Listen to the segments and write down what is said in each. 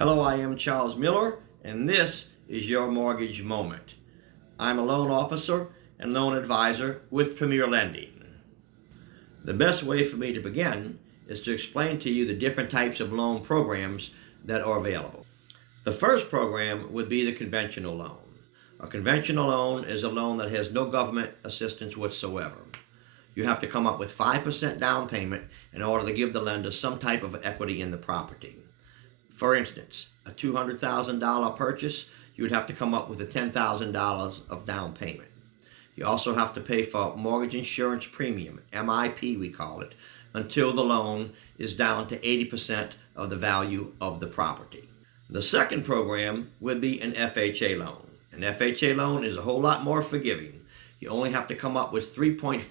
Hello, I am Charles Miller, and this is your mortgage moment. I'm a loan officer and loan advisor with Premier Lending. The best way for me to begin is to explain to you the different types of loan programs that are available. The first program would be the conventional loan. A conventional loan is a loan that has no government assistance whatsoever. You have to come up with 5% down payment in order to give the lender some type of equity in the property. For instance, a $200,000 purchase, you would have to come up with a $10,000 of down payment. You also have to pay for mortgage insurance premium, MIP we call it, until the loan is down to 80% of the value of the property. The second program would be an FHA loan. An FHA loan is a whole lot more forgiving. You only have to come up with 3.5%,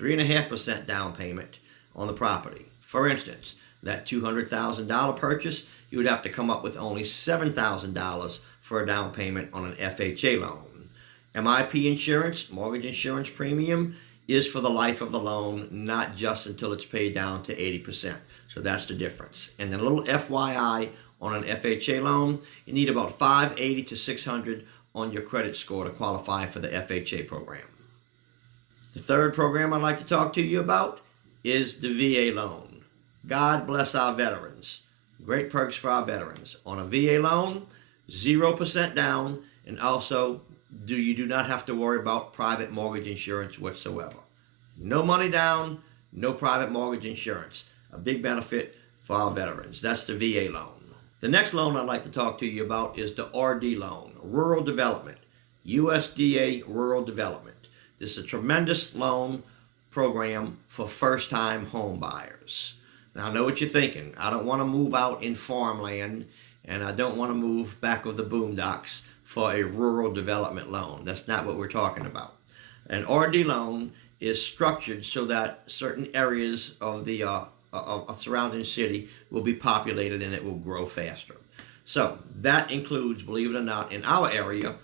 3.5% down payment on the property. For instance, that $200,000 purchase, you would have to come up with only $7,000 for a down payment on an FHA loan. MIP insurance, mortgage insurance premium, is for the life of the loan, not just until it's paid down to 80%. So that's the difference. And then a little FYI on an FHA loan, you need about 580 to 600 on your credit score to qualify for the FHA program. The third program I'd like to talk to you about is the VA loan. God bless our veterans. Great perks for our veterans. On a VA loan, 0% down, and also you do not have to worry about private mortgage insurance whatsoever. No money down, no private mortgage insurance. A big benefit for our veterans. That's the VA loan. The next loan I'd like to talk to you about is the RD loan, Rural Development, USDA Rural Development. This is a tremendous loan program for first-time home buyers. Now I know what you're thinking. I don't want to move out in farmland, and I don't want to move back of the boondocks for a rural development loan. That's not what we're talking about. An RD loan is structured so that certain areas of the surrounding city will be populated and it will grow faster. So that includes, believe it or not, in our area,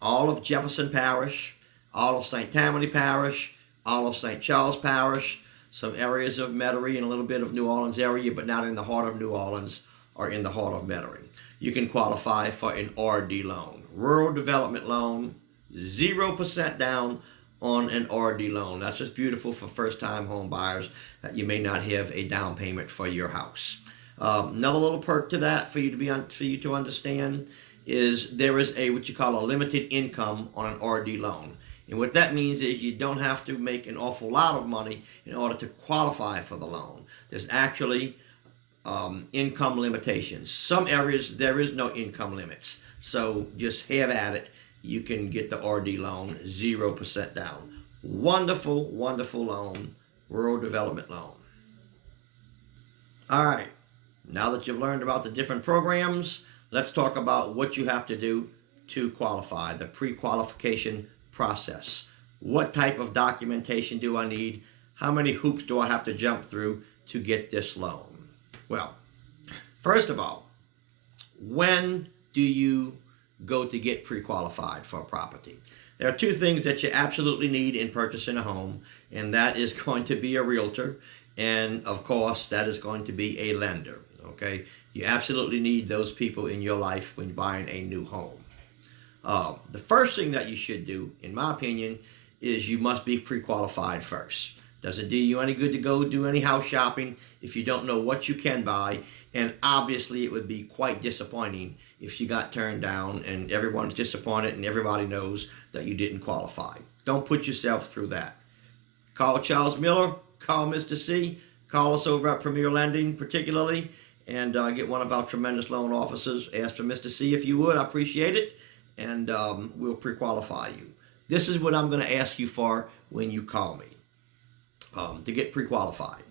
all of Jefferson Parish, all of St. Tammany Parish, all of St. Charles Parish, some areas of Metairie and a little bit of New Orleans area, but not in the heart of New Orleans or in the heart of Metairie. You can qualify for an RD loan, Rural Development Loan, 0% down on an RD loan. That's just beautiful for first-time home buyers that you may not have a down payment for your house. Another little perk to that for you to understand is there is what you call a limited income on an RD loan. And what that means is you don't have to make an awful lot of money in order to qualify for the loan. There's actually income limitations. Some areas there is no income limits. So just have at it. You can get the RD loan, 0% down. Wonderful, wonderful loan, Rural Development Loan. All right, now that you've learned about the different programs, let's talk about what you have to do to qualify, the pre-qualification process. What type of documentation do I need? How many hoops do I have to jump through to get this loan? Well, first of all, when do you go to get pre-qualified for a property? There are two things that you absolutely need in purchasing a home, and that is going to be a realtor, and of course that is going to be a lender. Okay, you absolutely need those people in your life when you're buying a new home. The first thing that you should do, in my opinion, is you must be pre-qualified first. Doesn't do you any good to go do any house shopping if you don't know what you can buy, and obviously it would be quite disappointing if you got turned down and everyone's disappointed and everybody knows that you didn't qualify. Don't put yourself through that. Call Charles Miller, call Mr. C, call us over at Premier Lending particularly, and get one of our tremendous loan officers. Ask for Mr. C if you would, I appreciate it, and we'll pre-qualify you. This is what I'm going to ask you for when you call me to get pre-qualified.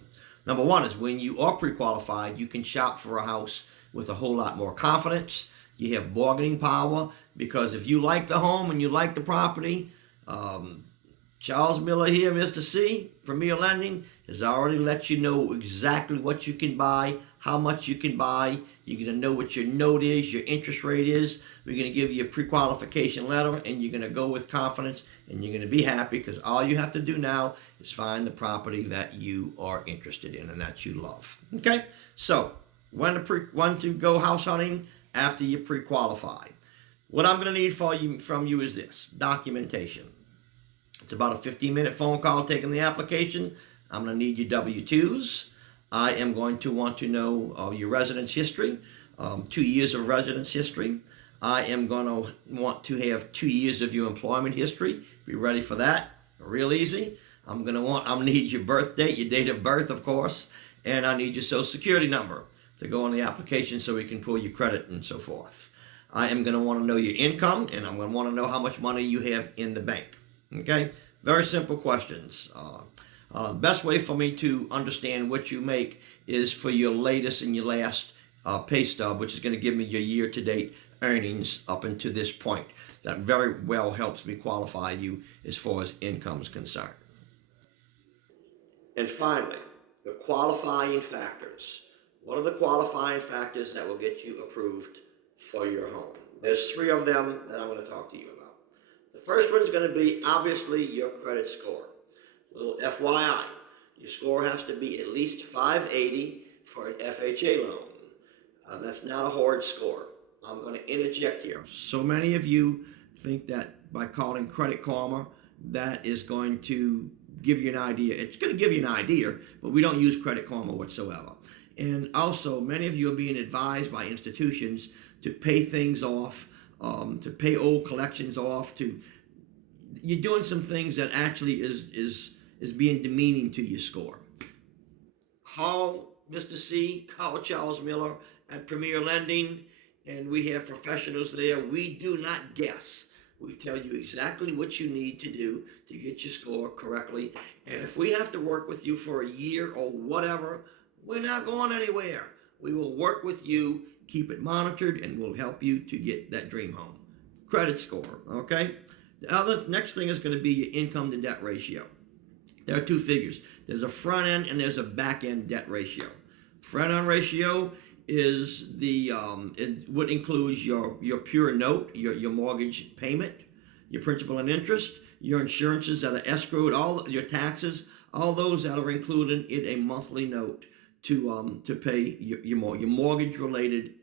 Number one is when you are pre-qualified, you can shop for a house with a whole lot more confidence. You have bargaining power because if you like the home and you like the property, Charles Miller here, Mr. C, Premier Lending, has already let you know exactly what you can buy, how much you can buy. You're going to know what your note is, your interest rate is. We're going to give you a pre-qualification letter, and you're going to go with confidence, and you're going to be happy because all you have to do now is find the property that you are interested in and that you love. Okay? So when to go house hunting after you pre-qualify. What I'm going to need from you is this: documentation. It's about a 15-minute phone call taking the application. I'm going to need your W-2s. I am going to want to know your residence history, 2 years of residence history. I am going to want to have 2 years of your employment history. Be ready for that. Real easy. I'm going to need your birth date, your date of birth, of course, and I need your social security number to go on the application so we can pull your credit and so forth. I am going to want to know your income, and I'm going to want to know how much money you have in the bank. Okay? Very simple questions. The best way for me to understand what you make is for your latest and your last pay stub, which is going to give me your year-to-date earnings up until this point. That very well helps me qualify you as far as income is concerned. And finally, the qualifying factors. What are the qualifying factors that will get you approved for your home? There's 3 of them that I'm going to talk to you about. The first one is going to be obviously your credit score. A little FYI, your score has to be at least 580 for an FHA loan. That's not a hard score. I'm going to interject here. So many of you think that by calling Credit Karma, that is going to give you an idea. It's going to give you an idea, but we don't use Credit Karma whatsoever. And also, many of you are being advised by institutions to pay things off, to pay old collections off. You're doing some things that actually is being demeaning to your score. Call Mr. C, call Charles Miller at Premier Lending, and we have professionals there. We do not guess. We tell you exactly what you need to do to get your score correctly. And if we have to work with you for a year or whatever, we're not going anywhere. We will work with you, keep it monitored, and we'll help you to get that dream home. Credit score, okay? The next thing is going to be your income to debt ratio. There are 2 figures. There's a front end and there's a back end debt ratio. Front end ratio is what includes your pure note, your mortgage payment, your principal and interest, your insurances that are escrowed, all your taxes, all those that are included in a monthly note to pay your mortgage related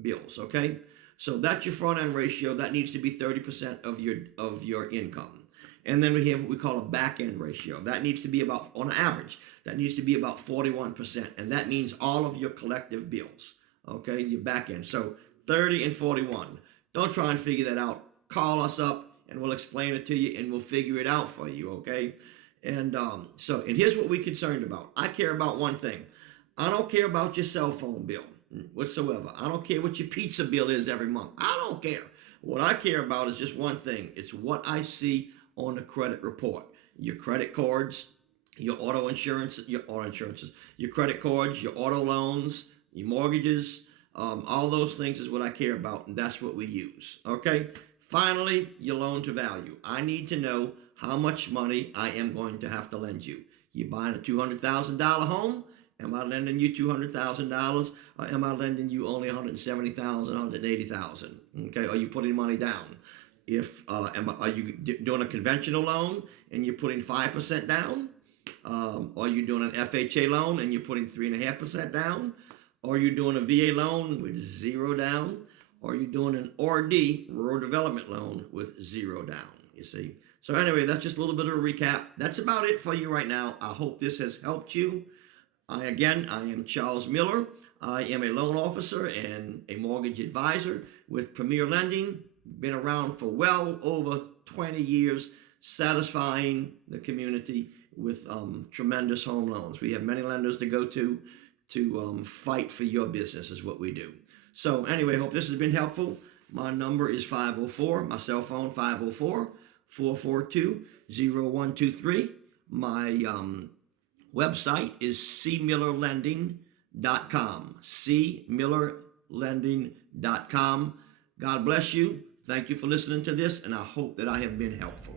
bills. Okay, so that's your front end ratio. That needs to be 30% of your income. And then we have what we call a back end ratio. That needs to be about, on average, that needs to be about 41%. And that means all of your collective bills, okay, your back end. So 30 and 41. Don't try and figure that out. Call us up and we'll explain it to you and we'll figure it out for you, okay? And and here's what we're concerned about. I care about one thing. I don't care about your cell phone bill whatsoever. I don't care what your pizza bill is every month. I don't care. What I care about is just one thing. It's what I see on the credit report. Your credit cards, your auto insurances, your credit cards, your auto loans, your mortgages, all those things is what I care about, and that's what we use. Okay? Finally, your loan to value. I need to know how much money I am going to have to lend you. You're buying a $200,000 home. Am I lending you $200,000, or am I lending you only $170,000, $180,000? Okay, are you putting money down? Are you doing a conventional loan and you're putting 5% down? Are you doing an FHA loan and you're putting 3.5% down? Or are you doing a VA loan with 0 down? Or are you doing an RD, Rural Development Loan, with 0 down? You see. So anyway, that's just a little bit of a recap. That's about it for you right now. I hope this has helped you. I am Charles Miller. I am a loan officer and a mortgage advisor with Premier Lending. Been around for well over 20 years, satisfying the community with tremendous home loans. We have many lenders to go to fight for your business is what we do. So anyway, hope this has been helpful. My number is 504, my cell phone 504-442-0123. My website is cmillerlending.com, cmillerlending.com. God bless you. Thank you for listening to this, and I hope that I have been helpful.